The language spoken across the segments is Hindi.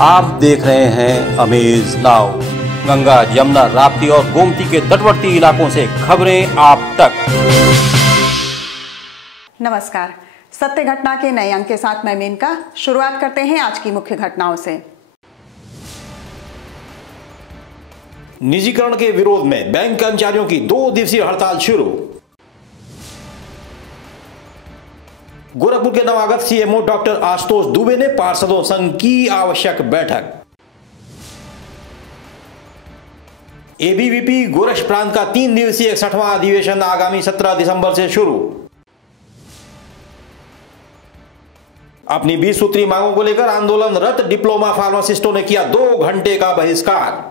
आप देख रहे हैं अमेज नाउ। गंगा, यमुना, राप्ती और गोमती के तटवर्ती इलाकों से खबरें आप तक। नमस्कार, सत्य घटना के नए अंक के साथ मैं मेनका। शुरुआत करते हैं आज की मुख्य घटनाओं से। निजीकरण के विरोध में बैंक कर्मचारियों की 2 दिवसीय हड़ताल शुरू। गोरखपुर के नवागत सीएमओ डॉक्टर आशुतोष दुबे ने पार्षदों संघ की आवश्यक बैठक। एबीवीपी गोरक्ष प्रांत का 3 दिवसीय 61वां अधिवेशन आगामी 17 दिसंबर से शुरू। अपनी 20 सूत्री मांगों को लेकर आंदोलनरत डिप्लोमा फार्मासिस्टों ने किया 2 घंटे का बहिष्कार।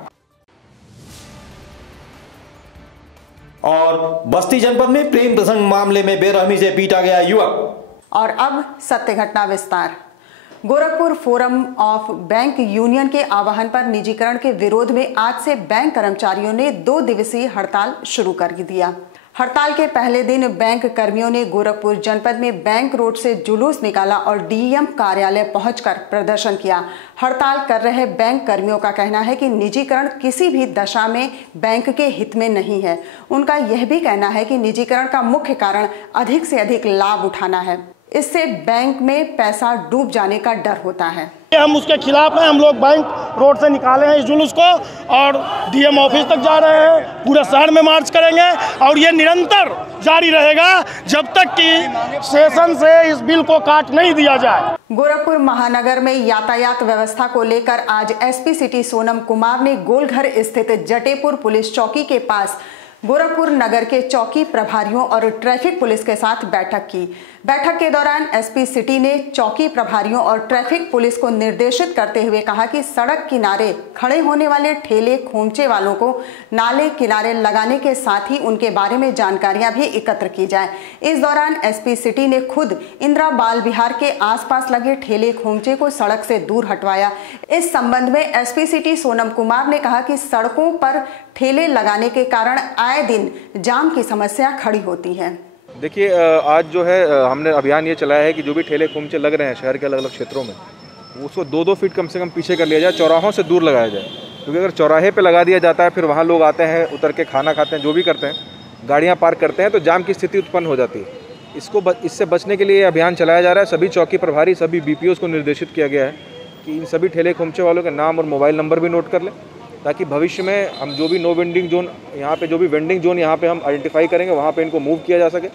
और बस्ती जनपद में प्रेम प्रसंग मामले में बेरहमी से पीटा गया युवक। और अब सत्य घटना विस्तार। Gorakhpur forum of bank union के आह्वान पर निजीकरण के विरोध में आज से बैंक कर्मचारियों ने 2 दिवसीय हड़ताल शुरू कर दिया। हड़ताल के पहले दिन बैंक कर्मियों ने गोरखपुर जनपद में बैंक रोड से जुलूस निकाला और डीएम कार्यालय पहुंचकर प्रदर्शन किया। हड़ताल कर रहे बैंक कर्मियों का कहना है कि निजीकरण किसी भी दशा में बैंक के हित में नहीं है। उनका यह भी कहना है कि निजीकरण का मुख्य कारण अधिक से अधिक लाभ उठाना है। इससे बैंक में पैसा डूब जाने का डर होता है। हम उसके खिलाफ हैं। हम लोग बैंक रोड से निकाले हैं इस जुलूस को और डीएम ऑफिस तक जा रहे हैं। पूरे शहर में मार्च करेंगे और ये निरंतर जारी रहेगा जब तक कि सेशन से इस बिल को काट नहीं दिया जाए। गोरखपुर महानगर में यातायात व्यवस्था को लेकर आज एसपी सिटी सोनम कुमार ने गोलघर स्थित जटेपुर पुलिस चौकी के पास गोरखपुर नगर के चौकी प्रभारियों और ट्रैफिक पुलिस के साथ बैठक की। बैठक के दौरान एसपी सिटी ने चौकी प्रभारियों और ट्रैफिक पुलिस को निर्देशित करते हुए कहा कि सड़क किनारे खड़े होने वाले ठेले खोमचे वालों को नाले किनारे लगाने के साथ ही उनके बारे में जानकारियां भी एकत्र की जाए। इस दौरान एसपी सिटी ने खुद इंदिरा बाल विहार के आसपास लगे ठेले खोमचे को सड़क से दूर हटवाया। इस संबंध में एसपी सिटी सोनम कुमार ने कहा कि सड़कों पर ठेले लगाने के कारण आए दिन जाम की समस्या खड़ी होती है। देखिए, आज जो है हमने अभियान ये चलाया है कि जो भी ठेले खोमचे लग रहे हैं शहर के अलग अलग क्षेत्रों में, उसको 2-2 फीट कम से कम पीछे कर लिया जाए, चौराहों से दूर लगाया जाए। क्योंकि अगर चौराहे पे लगा दिया जाता है फिर वहाँ लोग आते हैं, उतर के खाना खाते हैं, जो भी करते हैं, गाड़ियाँ पार्क करते हैं, तो जाम की स्थिति उत्पन्न हो जाती है। इससे बचने के लिए ये अभियान चलाया जा रहा है। सभी चौकी प्रभारी, सभी BPOs को निर्देशित किया गया है कि इन सभी ठेले खोमचे वालों के नाम और मोबाइल नंबर भी नोट कर लें, ताकि भविष्य में हम जो भी नो वेंडिंग जोन यहाँ पे, जो भी वेंडिंग जोन यहाँ पे हम आइडेंटिफाई करेंगे, वहाँ पे इनको मूव किया जा सके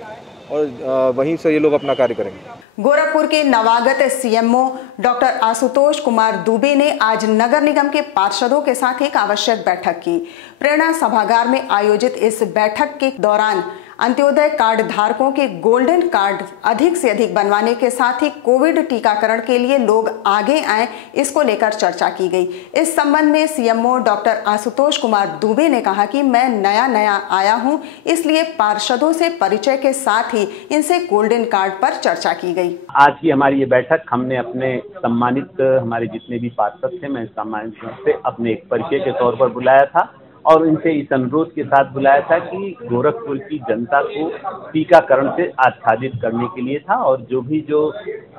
और वहीं से ये लोग अपना कार्य करेंगे। गोरखपुर के नवागत सीएमओ डॉक्टर आशुतोष कुमार दुबे ने आज नगर निगम के पार्षदों के साथ एक आवश्यक बैठक की। प्रेरणा सभागार में आयोजित इस बैठक के दौरान अंत्योदय कार्ड धारकों के गोल्डन कार्ड अधिक से अधिक बनवाने के साथ ही कोविड टीकाकरण के लिए लोग आगे आए, इसको लेकर चर्चा की गई। इस संबंध में सीएमओ डॉक्टर आशुतोष कुमार दुबे ने कहा कि मैं नया आया हूं, इसलिए पार्षदों से परिचय के साथ ही इनसे गोल्डन कार्ड पर चर्चा की गई। आज की हमारी ये बैठक हमने अपने सम्मानित हमारे जितने भी पार्षद थे, मैं सम्मानित से अपने एक परिचय के तौर पर बुलाया था और इनसे इस अनुरोध के साथ बुलाया था कि गोरखपुर की जनता को टीकाकरण से आच्छादित करने के लिए था और जो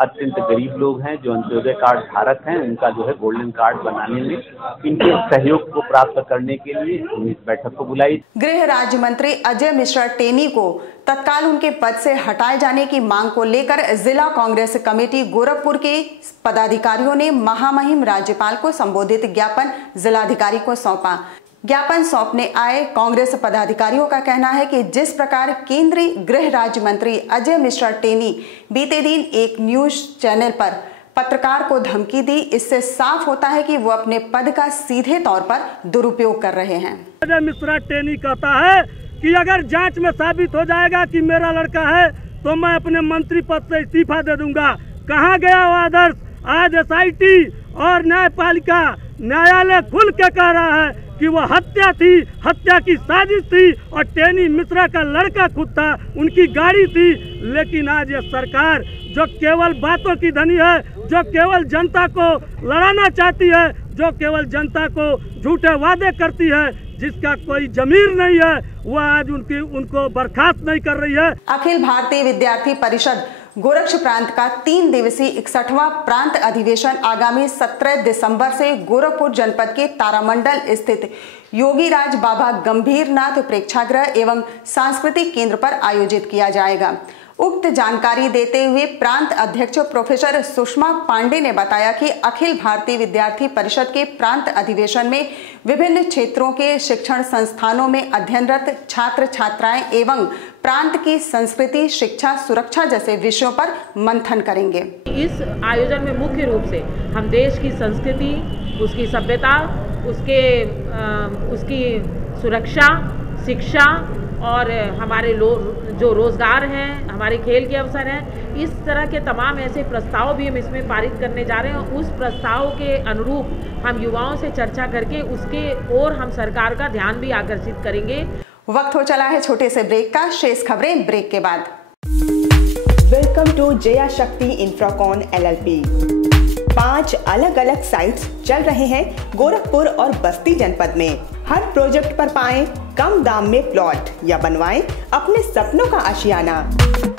अत्यंत गरीब लोग हैं, जो अंत्योदय कार्ड धारक हैं, उनका जो है गोल्डन कार्ड बनाने में इनके सहयोग को प्राप्त करने के लिए इस बैठक को बुलाई। गृह राज्य मंत्री अजय मिश्रा टेनी को तत्काल उनके पद से हटाए जाने की मांग को लेकर जिला कांग्रेस कमेटी गोरखपुर के पदाधिकारियों ने महामहिम राज्यपाल को संबोधित ज्ञापन जिलाधिकारी को सौंपा। ज्ञापन सौंपने आए कांग्रेस पदाधिकारियों का कहना है कि जिस प्रकार केंद्रीय गृह राज्य मंत्री अजय मिश्रा टेनी बीते दिन एक न्यूज चैनल पर पत्रकार को धमकी दी, इससे साफ होता है कि वो अपने पद का सीधे तौर पर दुरुपयोग कर रहे हैं। अजय मिश्रा टेनी कहता है कि अगर जांच में साबित हो जाएगा कि मेरा लड़का है तो मैं अपने मंत्री पद से इस्तीफा दे दूंगा। कहाँ गया वो आदर्श? आज SIT और न्यायपालिका न्यायालय खुल के कह रहा है कि वो हत्या थी, हत्या की साजिश थी और टेनी मिश्रा का लड़का खुद था, उनकी गाड़ी थी। लेकिन आज ये सरकार जो केवल बातों की धनी है, जो केवल जनता को लड़ाना चाहती है, जो केवल जनता को झूठे वादे करती है, जिसका कोई जमीर नहीं है, वो आज उनको बर्खास्त नहीं कर रही है। अखिल भारतीय विद्यार्थी परिषद गोरक्ष प्रांत का 3 दिवसीय 61वां प्रांत अधिवेशन आगामी 17 दिसंबर से गोरखपुर जनपद के तारामंडल स्थित योगीराज बाबा गंभीरनाथ प्रेक्षागृह एवं सांस्कृतिक केंद्र पर आयोजित किया जाएगा। उक्त जानकारी देते हुए प्रांत अध्यक्ष प्रोफेसर सुषमा पांडे ने बताया कि अखिल भारतीय विद्यार्थी परिषद के प्रांत अधिवेशन में विभिन्न क्षेत्रों के शिक्षण संस्थानों में अध्ययनरत छात्र छात्राएं एवं प्रांत की संस्कृति, शिक्षा, सुरक्षा जैसे विषयों पर मंथन करेंगे। इस आयोजन में मुख्य रूप से हम देश की संस्कृति, उसकी सभ्यता, उसकी सुरक्षा, शिक्षा और हमारे जो रोजगार हैं, हमारे खेल के अवसर हैं, इस तरह के तमाम ऐसे प्रस्ताव भी हम इसमें पारित करने जा रहे हैं। उस प्रस्ताव के अनुरूप हम युवाओं से चर्चा करके उसके ओर हम सरकार का ध्यान भी आकर्षित करेंगे। वक्त हो चला है छोटे से ब्रेक का। शेष खबरें ब्रेक के बाद। वेलकम टू जया शक्ति इंफ्राकॉन LLP। 5 अलग अलग साइट्स चल रहे हैं गोरखपुर और बस्ती जनपद में। हर प्रोजेक्ट पर पाएं कम दाम में प्लॉट या बनवाएं अपने सपनों का आशियाना।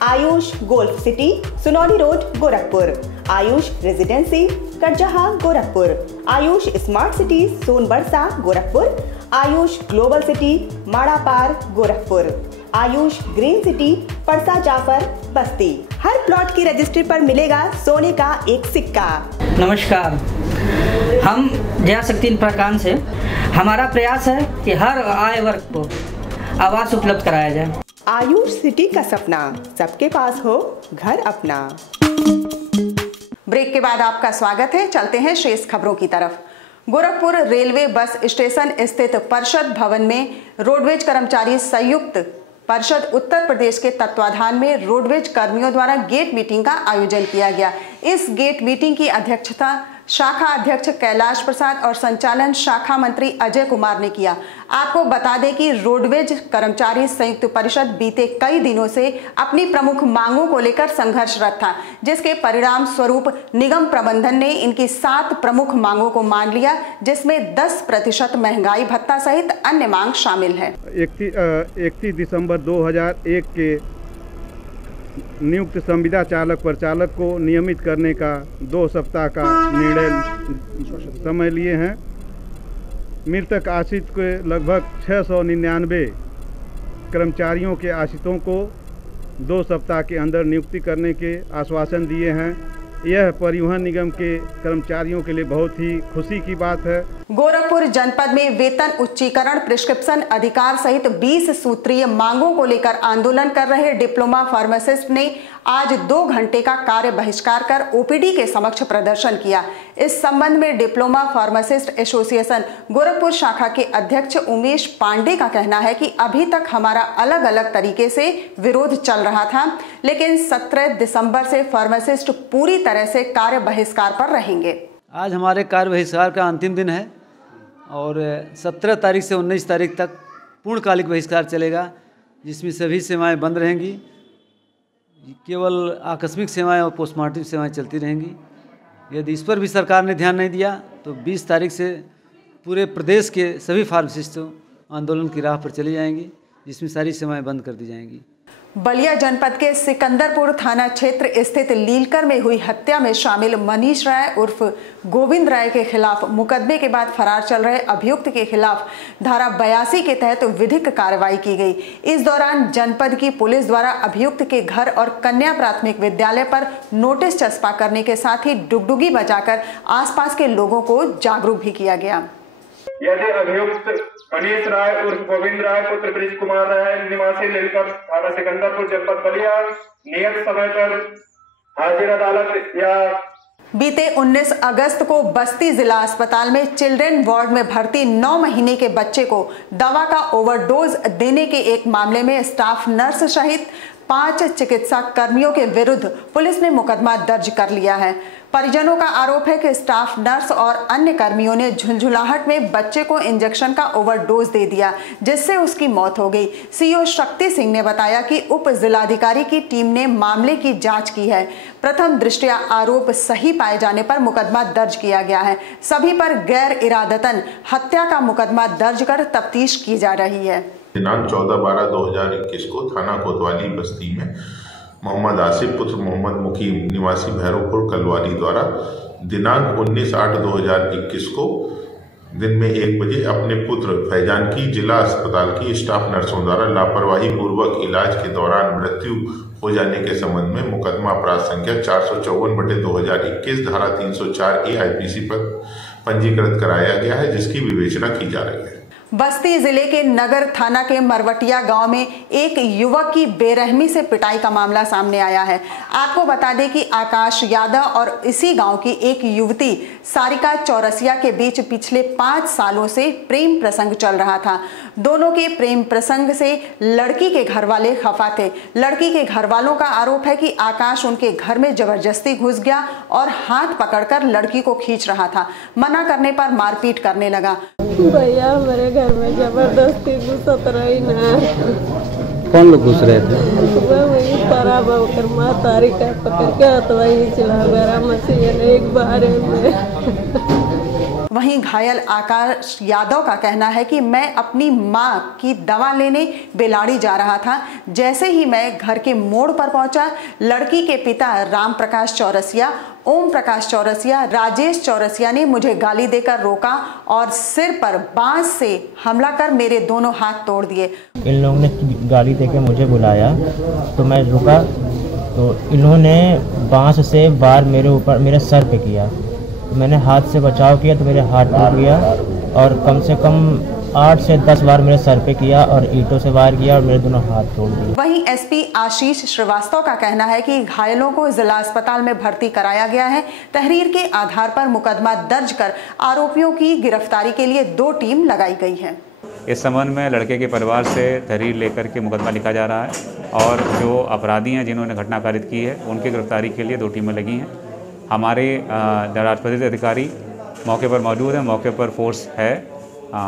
Ayush golf city, Sunauli road, Gorakhpur. Ayush residency, Karjaha, Gorakhpur. Ayush smart city, Sonbarsa, Gorakhpur. Ayush global city, Madapar, Gorakhpur. Ayush green city, Parsa Jafar, Basti. हर प्लॉट की रजिस्ट्री पर मिलेगा सोने का एक सिक्का। नमस्कार, हम जया शक्ति इंफ्राकॉन से। हमारा प्रयास है कि हर आय वर्ग को आवास उपलब्ध कराया जाए। आयुष सिटी का सपना, सबके पास हो घर अपना। ब्रेक के बाद आपका स्वागत है। चलते हैं शेष खबरों की तरफ। गोरखपुर रेलवे बस स्टेशन स्थित परिषद भवन में रोडवेज कर्मचारी संयुक्त परिषद उत्तर प्रदेश के तत्वाधान में रोडवेज कर्मियों द्वारा गेट मीटिंग का आयोजन किया गया। इस गेट मीटिंग की अध्यक्षता शाखा अध्यक्ष कैलाश प्रसाद और संचालन शाखा मंत्री अजय कुमार ने किया। आपको बता दें कि रोडवेज कर्मचारी संयुक्त परिषद बीते कई दिनों से अपनी प्रमुख मांगों को लेकर संघर्षरत था, जिसके परिणाम स्वरूप निगम प्रबंधन ने इनकी 7 प्रमुख मांगों को मान लिया, जिसमें 10% महंगाई भत्ता सहित अन्य मांग शामिल है। 31 दिसंबर 2001 के नियुक्त संविदा चालक परिचालक को नियमित करने का 2 सप्ताह का निर्णय समय लिए हैं। मृतक आश्रित के लगभग 699 कर्मचारियों के आश्रितों को 2 सप्ताह के अंदर नियुक्ति करने के आश्वासन दिए हैं। यह परिवहन निगम के कर्मचारियों के लिए बहुत ही खुशी की बात है। गोरखपुर जनपद में वेतन उच्चीकरण, प्रिस्क्रिप्शन अधिकार सहित 20 सूत्रीय मांगों को लेकर आंदोलन कर रहे डिप्लोमा फार्मासिस्ट ने आज 2 घंटे का कार्य बहिष्कार कर ओपीडी के समक्ष प्रदर्शन किया। इस संबंध में डिप्लोमा फार्मासिस्ट एसोसिएशन गोरखपुर शाखा के अध्यक्ष उमेश पांडे का कहना है कि अभी तक हमारा अलग अलग तरीके से विरोध चल रहा था, लेकिन 17 दिसंबर से फार्मासिस्ट पूरी तरह से कार्य बहिष्कार पर रहेंगे। आज हमारे कार्य बहिष्कार का अंतिम दिन है और 17 तारीख से 19 तारीख तक पूर्णकालिक बहिष्कार चलेगा, जिसमें सभी सेवाएं बंद रहेंगी। केवल आकस्मिक सेवाएं और पोस्टमार्टम सेवाएं चलती रहेंगी। यदि इस पर भी सरकार ने ध्यान नहीं दिया तो 20 तारीख से पूरे प्रदेश के सभी फार्मासिस्ट आंदोलन की राह पर चली जाएंगी, जिसमें सारी सेवाएं बंद कर दी जाएंगी। बलिया जनपद के सिकंदरपुर थाना क्षेत्र स्थित लीलकर में हुई हत्या में शामिल मनीष राय उर्फ गोविंद राय के खिलाफ मुकदमे के बाद फरार चल रहे अभियुक्त के खिलाफ धारा 82 के तहत विधिक कार्रवाई की गई। इस दौरान जनपद की पुलिस द्वारा अभियुक्त के घर और कन्या प्राथमिक विद्यालय पर नोटिस चस्पा करने के साथ ही डुगडुगी बजाकर आसपास के लोगों को जागरूक भी किया गया। यदि अभियुक्त मनीष राय उर्फ गोविंद राय पुत्र ब्रिज कुमार राय निवासी लीलकर थाना सिकंदरपुर जनपद बलिया नियत समय पर हाजिर अदालत या बीते 19 अगस्त को बस्ती जिला अस्पताल में चिल्ड्रन वार्ड में भर्ती 9 महीने के बच्चे को दवा का ओवरडोज देने के एक मामले में स्टाफ नर्स सहित 5 चिकित्सा कर्मियों के विरुद्ध पुलिस ने मुकदमा दर्ज कर लिया है। परिजनों का आरोप है कि स्टाफ नर्स और अन्य कर्मियों ने झुंझुलाहट में बच्चे को इंजेक्शन का ओवरडोज दे दिया, जिससे उसकी मौत हो गई। सीओ शक्ति सिंह ने बताया कि उप जिलाधिकारी की टीम ने मामले की जांच की है। प्रथम दृष्टया आरोप सही पाए जाने पर मुकदमा दर्ज किया गया है। सभी पर गैर इरादतन हत्या का मुकदमा दर्ज कर तफ्तीश की जा रही है। दिनांक 14/12/2021 को थाना कोतवाली बस्ती में मोहम्मद आसिफ पुत्र मोहम्मद मुकीम निवासी भैरवपुर कलवारी द्वारा दिनांक 19/8/2021 को दिन में 1 बजे अपने पुत्र फैजान की जिला अस्पताल की स्टाफ नर्सों द्वारा लापरवाही पूर्वक इलाज के दौरान मृत्यु हो जाने के संबंध में मुकदमा अपराध संख्या 454/2021 धारा 304A IPC पर पंजीकृत कराया गया है, जिसकी विवेचना की जा रही है। बस्ती जिले के नगर थाना के मरवटिया गांव में एक युवक की बेरहमी से पिटाई का मामला सामने आया है। आपको बता दें कि आकाश यादव और इसी गांव की एक युवती सारिका चौरसिया के बीच पिछले 5 सालों से प्रेम प्रसंग चल रहा था। दोनों के प्रेम प्रसंग से लड़की के घर वाले खफा थे। लड़की के घर वालों का आरोप है कि आकाश उनके घर में जबरदस्ती घुस गया और हाथ पकड़कर लड़की को खींच रहा था। मना करने पर मारपीट करने लगा। भैया मेरे घर में जबरदस्ती घुसत रही ना। कौन लोग घुस रहे थे? वही तारा बाबकर माँ तारिका पकड़ के हथवा ही चला मेरा मसीह एक बार में। वहीं घायल आकाश यादव का कहना है कि मैं अपनी मां की दवा लेने बेलाड़ी जा रहा था। जैसे ही मैं घर के मोड़ पर पहुंचा, लड़की के पिता राम प्रकाश चौरसिया, ओम प्रकाश चौरसिया, राजेश चौरसिया ने मुझे गाली देकर रोका और सिर पर बांस से हमला कर मेरे दोनों हाथ तोड़ दिए। इन लोगों ने गाली देकर मुझे बुलाया तो मैं रुका, तो इन्होंने बांस से वार मेरे ऊपर मेरे सर पे किया। मैंने हाथ से बचाव किया तो मेरे हाथ टूट गया और कम से कम 8 से 10 बार मेरे सर पे किया और ईंटों से वार किया और मेरे दोनों हाथ तोड़ दिए। वहीं एसपी आशीष श्रीवास्तव का कहना है कि घायलों को जिला अस्पताल में भर्ती कराया गया है। तहरीर के आधार पर मुकदमा दर्ज कर आरोपियों की गिरफ्तारी के लिए 2 टीम लगाई गई है। इस संबंध में लड़के के परिवार से तहरीर लेकर के मुकदमा लिखा जा रहा है और जो अपराधी हैं जिन्होंने घटना कारित की है उनकी गिरफ्तारी के लिए 2 टीमें लगी हैं। हमारे राजपत्रित अधिकारी मौके पर मौजूद हैं, मौके पर फोर्स है,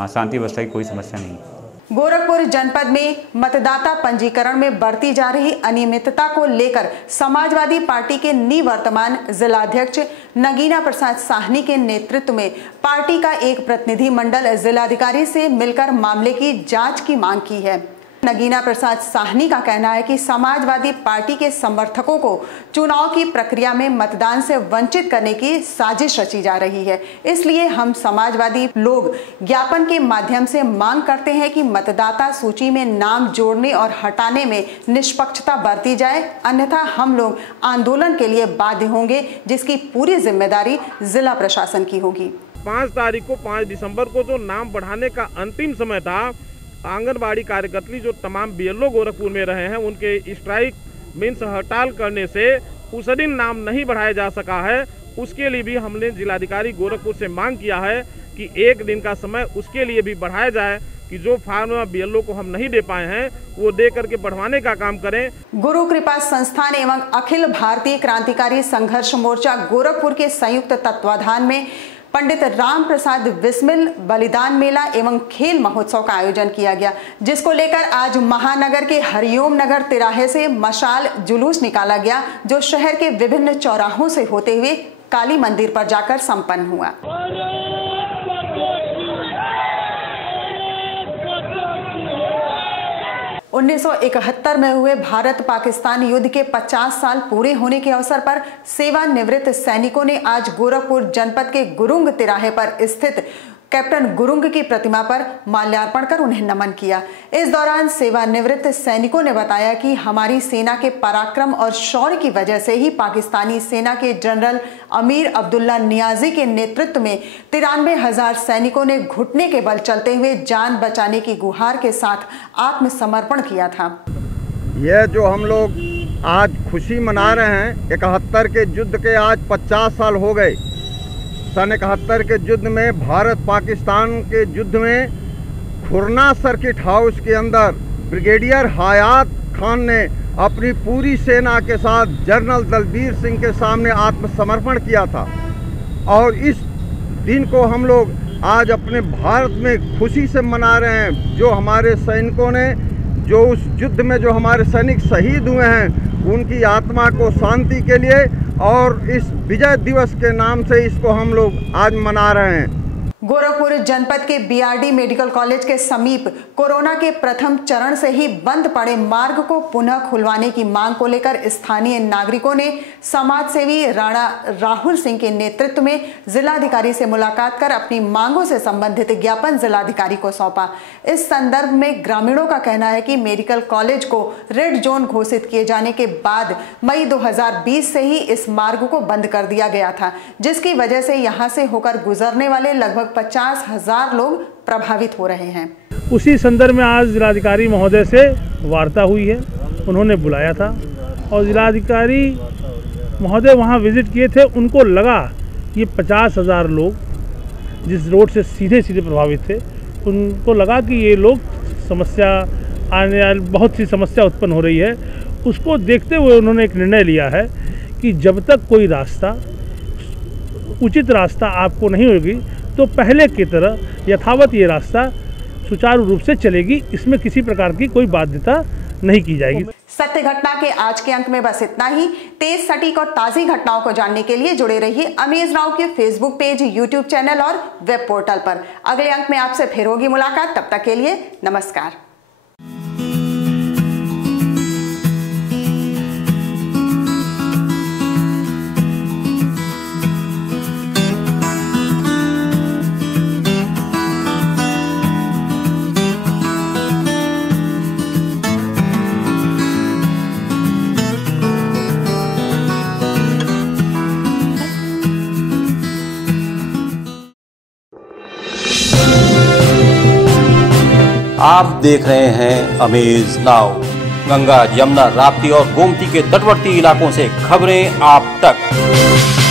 शांति व्यवस्था की कोई समस्या नहीं। गोरखपुर जनपद में मतदाता पंजीकरण में बढ़ती जा रही अनियमितता को लेकर समाजवादी पार्टी के निवर्तमान जिलाध्यक्ष नगीना प्रसाद साहनी के नेतृत्व में पार्टी का एक प्रतिनिधि मंडल जिलाधिकारी से मिलकर मामले की जांच की मांग की है। नगीना प्रसाद साहनी का कहना है कि समाजवादी पार्टी के समर्थकों को चुनाव की प्रक्रिया में मतदान से वंचित करने की साजिश रची जा रही है। इसलिए हम समाजवादी लोग ज्ञापन के माध्यम से मांग करते हैं कि मतदाता सूची में नाम जोड़ने और हटाने में निष्पक्षता बरती जाए, अन्यथा हम लोग आंदोलन के लिए बाध्य होंगे, जिसकी पूरी जिम्मेदारी जिला प्रशासन की होगी। 5 दिसंबर को जो नाम बढ़ाने का अंतिम समय था, आंगनबाड़ी कार्यकर्त्री जो तमाम बीएलओ गोरखपुर में रहे हैं उनके स्ट्राइक मीन्स हड़ताल करने से उस दिन नाम नहीं बढ़ाया जा सका है। उसके लिए भी हमने जिलाधिकारी गोरखपुर से मांग किया है कि 1 दिन का समय उसके लिए भी बढ़ाया जाए कि जो फार्म बीएलओ को हम नहीं दे पाए हैं वो दे करके बढ़वाने का काम करें। गुरु कृपा संस्थान एवं अखिल भारतीय क्रांतिकारी संघर्ष मोर्चा गोरखपुर के संयुक्त तत्वाधान में पंडित राम प्रसाद बिस्मिल बलिदान मेला एवं खेल महोत्सव का आयोजन किया गया, जिसको लेकर आज महानगर के हरिओम नगर तिराहे से मशाल जुलूस निकाला गया, जो शहर के विभिन्न चौराहों से होते हुए काली मंदिर पर जाकर संपन्न हुआ। 1971 में हुए भारत पाकिस्तान युद्ध के 50 साल पूरे होने के अवसर पर सेवानिवृत्त सैनिकों ने आज गोरखपुर जनपद के गुरुंग तिराहे पर स्थित कैप्टन गुरुंग की प्रतिमा पर माल्यार्पण कर उन्हें नमन किया। इस दौरान सेवानिवृत्त सैनिकों ने बताया कि हमारी सेना के पराक्रम और शौर्य की वजह से ही पाकिस्तानी सेना के जनरल अमीर अब्दुल्ला नियाजी के नेतृत्व में 93,000 सैनिकों ने घुटने के बल चलते हुए जान बचाने की गुहार के साथ आत्मसमर्पण किया था। यह जो हम लोग आज खुशी मना रहे हैं, 71 के युद्ध के आज 50 साल हो गए। सन 71 के युद्ध में भारत पाकिस्तान के युद्ध में खुरना सर्किट हाउस के अंदर ब्रिगेडियर हयात खान ने अपनी पूरी सेना के साथ जनरल दलबीर सिंह के सामने आत्मसमर्पण किया था। और इस दिन को हम लोग आज अपने भारत में खुशी से मना रहे हैं। जो हमारे सैनिकों ने, जो उस युद्ध में जो हमारे सैनिक शहीद हुए हैं, उनकी आत्मा को शांति के लिए और इस विजय दिवस के नाम से इसको हम लोग आज मना रहे हैं। गोरखपुर जनपद के बीआरडी मेडिकल कॉलेज के समीप कोरोना के प्रथम चरण से ही बंद पड़े मार्ग को पुनः खुलवाने की मांग को लेकर स्थानीय नागरिकों ने समाज सेवी राणा राहुल सिंह के नेतृत्व में जिलाधिकारी से मुलाकात कर अपनी मांगों से संबंधित ज्ञापन जिलाधिकारी को सौंपा। इस संदर्भ में ग्रामीणों का कहना है कि मेडिकल कॉलेज को रेड जोन घोषित किए जाने के बाद मई 2020 से ही इस मार्ग को बंद कर दिया गया था, जिसकी वजह से यहां से होकर गुजरने वाले लगभग 50,000 लोग प्रभावित हो रहे हैं। उसी संदर्भ में आज जिलाधिकारी महोदय से वार्ता हुई है, उन्होंने बुलाया था और जिलाधिकारी महोदय वहां विजिट किए थे। उनको लगा ये 50,000 लोग जिस रोड से सीधे प्रभावित थे, उनको लगा कि ये लोग बहुत सी समस्या उत्पन्न हो रही है। उसको देखते हुए उन्होंने एक निर्णय लिया है कि जब तक कोई उचित रास्ता आपको नहीं होगी तो पहले की तरह यथावत ये रास्ता सुचारू रूप से चलेगी, इसमें किसी प्रकार की कोई बाध्यता नहीं की जाएगी। सत्य घटना के आज के अंक में बस इतना ही। तेज, सटीक और ताज़ी घटनाओं को जानने के लिए जुड़े रहिए अमेज नाउ के फेसबुक पेज, यूट्यूब चैनल और वेब पोर्टल पर। अगले अंक में आपसे फिर होगी मुलाकात, तब तक के लिए नमस्कार। आप देख रहे हैं अमेज नाउ। गंगा, यमुना, राप्ती और गोमती के तटवर्ती इलाकों से खबरें आप तक।